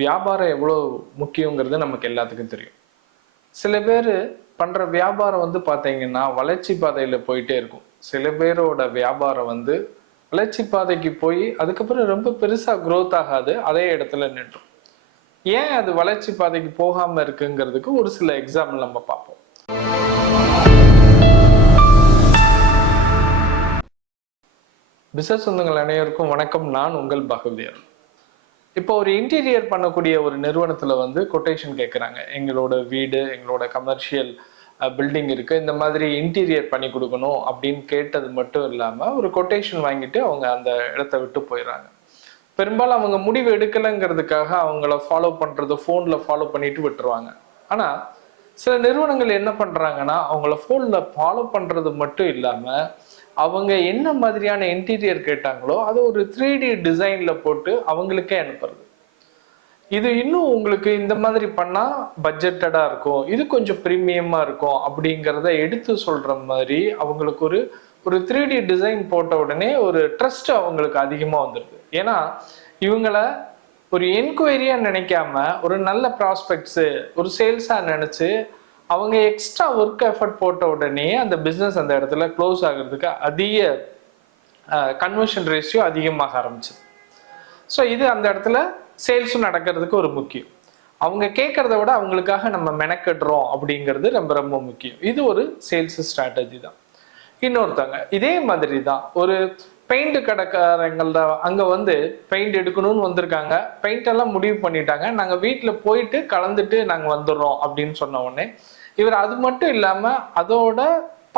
வியாபாரம் எவ்வளோ முக்கியங்கிறது நமக்கு எல்லாத்துக்கும் தெரியும். சில பேர் பண்ற வியாபாரம் வந்து பார்த்தீங்கன்னா வளர்ச்சி பாதையில போயிட்டே இருக்கும். சில பேரோட வியாபாரம் வந்து வளர்ச்சி பாதைக்கு போய் அதுக்கப்புறம் ரொம்ப பெருசா growth ஆகாது, அதே இடத்துல நின்றும். ஏன் அது வளர்ச்சி பாதைக்கு போகாம இருக்குங்கிறதுக்கு ஒரு சில எக்ஸாம்பிள் நம்ம பார்ப்போம். பிசினஸ் சொந்தங்கள் அனைவருக்கும் வணக்கம். நான் உங்கள் பகவதியார். இப்போ ஒரு இன்டீரியர் பண்ணக்கூடிய ஒரு நிறுவனத்துல வந்து கொட்டேஷன் கேட்குறாங்க. எங்களோட வீடு, எங்களோட கமர்ஷியல் பில்டிங் இருக்கு, இந்த மாதிரி இன்டீரியர் பண்ணி கொடுக்கணும் அப்படின்னு கேட்டது மட்டும் இல்லாம ஒரு கொட்டேஷன் வாங்கிட்டு அவங்க அந்த இடத்த விட்டு போயிடுறாங்க. பெரும்பாலும் அவங்க முடிவு எடுக்கலைங்கிறதுக்காக அவங்கள ஃபாலோ பண்றது ஃபோன்ல ஃபாலோ பண்ணிட்டு விட்டுருவாங்க. ஆனா சில நிறுவனங்கள் என்ன பண்றாங்கன்னா அவங்கள ஃபோன்ல ஃபாலோ பண்றது மட்டும் இல்லாம அவங்க என்ன மாதிரியான இன்டீரியர் கேட்டாங்களோ அதை ஒரு 3D டிசைன்ல போட்டு அவங்களுக்கே அனுப்புறது. இது இன்னும் உங்களுக்கு இந்த மாதிரி பண்ணா பட்ஜெட்டடா இருக்கும், இது கொஞ்சம் பிரீமியமா இருக்கும் அப்படிங்கிறத எடுத்து சொல்ற மாதிரி அவங்களுக்கு ஒரு ஒரு 3D டிசைன் போட்ட உடனே ஒரு ட்ரஸ்ட் அவங்களுக்கு அதிகமா வந்துடுது. ஏன்னா இவங்கள ஒரு என்கொயரியா நினைக்காம ஒரு நல்ல ப்ராஸ்பெக்ட்ஸ், ஒரு சேல்ஸா நினைச்சு அவங்க எக்ஸ்ட்ரா ஒர்க் எஃபர்ட் போட்ட உடனே அந்த பிஸ்னஸ் அந்த இடத்துல க்ளோஸ் ஆகிறதுக்கு அதிக கன்வர்ஷன் ரேஷியோ அதிகமாக ஆரம்பிச்சது. ஸோ இது அந்த இடத்துல சேல்ஸும் நடக்கிறதுக்கு ஒரு முக்கியம். அவங்க கேட்கறத விட அவங்களுக்காக நம்ம மெனக்கெடுறோம் அப்படிங்கிறது ரொம்ப ரொம்ப முக்கியம். இது ஒரு சேல்ஸ் ஸ்ட்ராட்டஜி தான். இன்னொருத்தவங்க இதே மாதிரி தான் ஒரு பெயிண்ட் கடைக்காரங்கள அங்க வந்து பெயிண்ட் எடுக்கணும்னு வந்திருக்காங்க, பெயிண்ட் எல்லாம் முடிவு பண்ணிட்டாங்க, நாங்க வீட்டுல போயிட்டு கலந்துட்டு நாங்க வந்துடுறோம் அப்படின்னு சொன்ன உடனே இவர் அது மட்டும் இல்லாம அதோட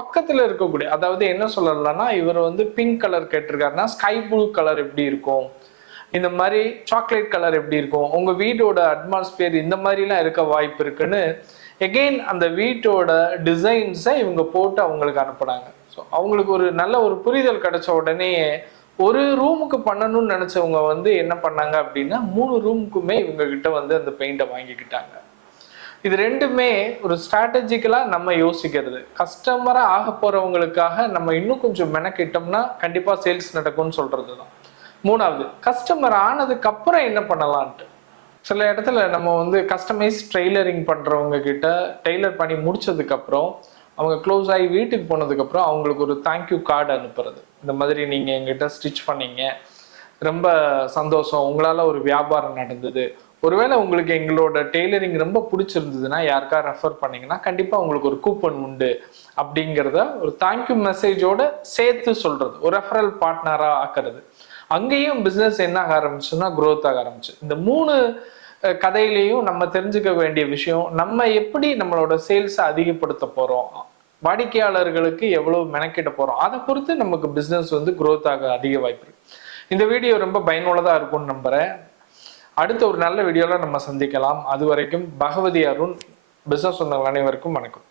பக்கத்துல இருக்கக்கூடிய, அதாவது என்ன சொல்லலாம்னா இவர் வந்து பிங்க் கலர் கேட்டிருக்காருன்னா ஸ்கை ப்ளூ கலர் எப்படி இருக்கும், இந்த மாதிரி சாக்லேட் கலர் எப்படி இருக்கும், உங்க வீடோட அட்மாஸ்பியர் இந்த மாதிரிலாம் இருக்க வாய்ப்பு இருக்குன்னு எகெயின் அந்த வீட்டோட டிசைன்ஸை இவங்க போட்டு அவங்களுக்கு அனுப்புனாங்க. ஸோ அவங்களுக்கு ஒரு நல்ல ஒரு புரிதல் கிடைச்ச உடனே ஒரு ரூமுக்கு பண்ணணும்னு நினைச்சவங்க வந்து என்ன பண்ணாங்க அப்படின்னா 3 ரூமுக்குமே இவங்க கிட்ட வந்து அந்த பெயிண்டை வாங்கிக்கிட்டாங்க. இது ரெண்டுமே ஒரு ஸ்ட்ராட்டஜிக்கலா நம்ம யோசிக்கிறது. கஸ்டமரா ஆக போறவங்களுக்காக நம்ம இன்னும் கொஞ்சம் மெனக்கிட்டோம்னா கண்டிப்பா சேல்ஸ் நடக்கும்னு சொல்றது தான். மூணாவது, கஸ்டமர் ஆனதுக்கு அப்புறம் என்ன பண்ணலான்ட்டு. சில இடத்துல நம்ம வந்து கஸ்டமைஸ் ட்ரெய்லரிங் பண்றவங்க கிட்ட டெய்லர் பண்ணி முடிச்சதுக்கு அப்புறம் அவங்க க்ளோஸ் ஆகி வீட்டுக்கு போனதுக்கு அப்புறம் அவங்களுக்கு ஒரு தேங்க்யூ கார்டு அனுப்புறது. இந்த மாதிரி நீங்க எங்கிட்ட ஸ்டிச் பண்ணீங்க, ரொம்ப சந்தோஷம், உங்களால ஒரு வியாபாரம் நடந்தது, ஒருவேளை உங்களுக்கு எங்களோட டெய்லரிங் ரொம்ப பிடிச்சிருந்ததுன்னா யாருக்கா ரெஃபர் பண்ணீங்கன்னா கண்டிப்பா உங்களுக்கு ஒரு கூப்பன் உண்டு அப்படிங்கிறத ஒரு தேங்க்யூ மெசேஜோட சேர்த்து சொல்றது, ஒரு ரெஃபரல் பார்ட்னரா ஆக்குறது. அங்கேயும் பிசினஸ் என்ன ஆக ஆரம்பிச்சுன்னா growth ஆக ஆரம்பிச்சு. இந்த 3 கதையிலையும் நம்ம தெரிஞ்சுக்க வேண்டிய விஷயம், நம்ம எப்படி நம்மளோட சேல்ஸை அதிகப்படுத்த போறோம், வாடிக்கையாளர்களுக்கு எவ்வளவு மெனக்கிட போறோம், அதை பொறுத்து நமக்கு பிசினஸ் வந்து growth ஆக அதிக வாய்ப்பு இருக்கு. இந்த வீடியோ ரொம்ப பயனுள்ளதா இருக்கும்னு நம்புறேன். அடுத்த ஒரு நல்ல வீடியோல நம்ம சந்திக்கலாம். அது வரைக்கும் பகவதி அருண். பிசினஸ் சொந்தங்கள் அனைவருக்கும் வணக்கம்.